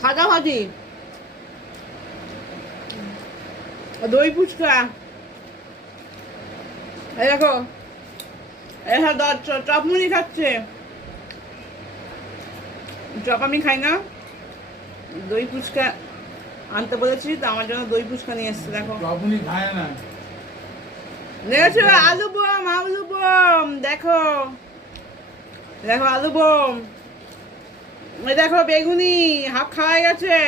সাদা ভাজি, দই ফুচকা, এই দেখো চপ মুড়ি খাচ্ছে। চপ আমি খাই না, দই ফুচকা আনতে বলেছি তো আমার জন্য দই ফুচকা নিয়ে এসছে। দেখো খায় না, দেখেছো আলু বোম, আলু বোম দেখো, দেখো আলু বোম, দেখো বেগুনি হাফ খাওয়া গেছে।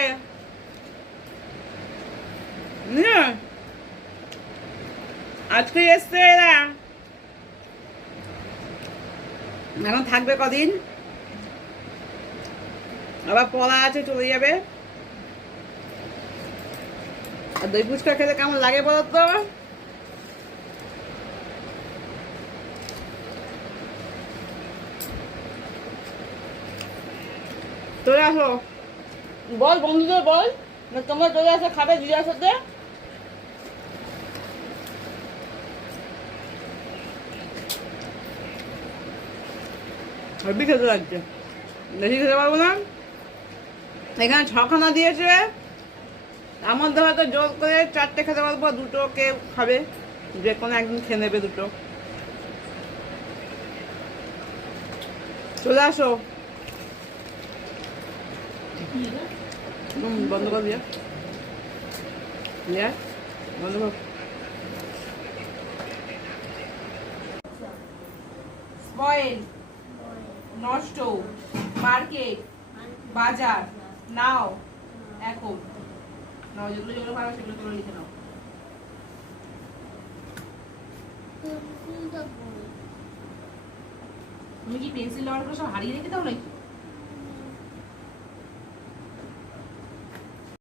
আজকে এসছে এরা, এখন থাকবে কদিন, আবার পড়া আছে, চলে যাবে। আর দই ফুচকা খেতে কেমন লাগে বলো তো? চলে আসো, বল বন্ধুদের বল না তোমরা চলে আসো, খাবে দিদার সাথে। হেবি খেতে লাগছে, বেশি খেতে পারবো না। এখানে 6খানা দিয়েছে, তার মধ্যে হয়তো জোর করে 4টে খেতে পারবো, 2টো কেউ খাবে, যে কোনো একদিন খেয়ে নেবে 2টো। চলে আসো। বন্ধ কর দিয়া, বন্ধ কর। স্পয়েল, নষ্ট, মার্কেট, বাজার, নাও, এখন নাও, যেগুলো যেগুলো পারো সেগুলো তোমরা লিখে নাও। তুমি কি পেন্সিল রবার সব হারিয়ে রেখে দাও নাকি?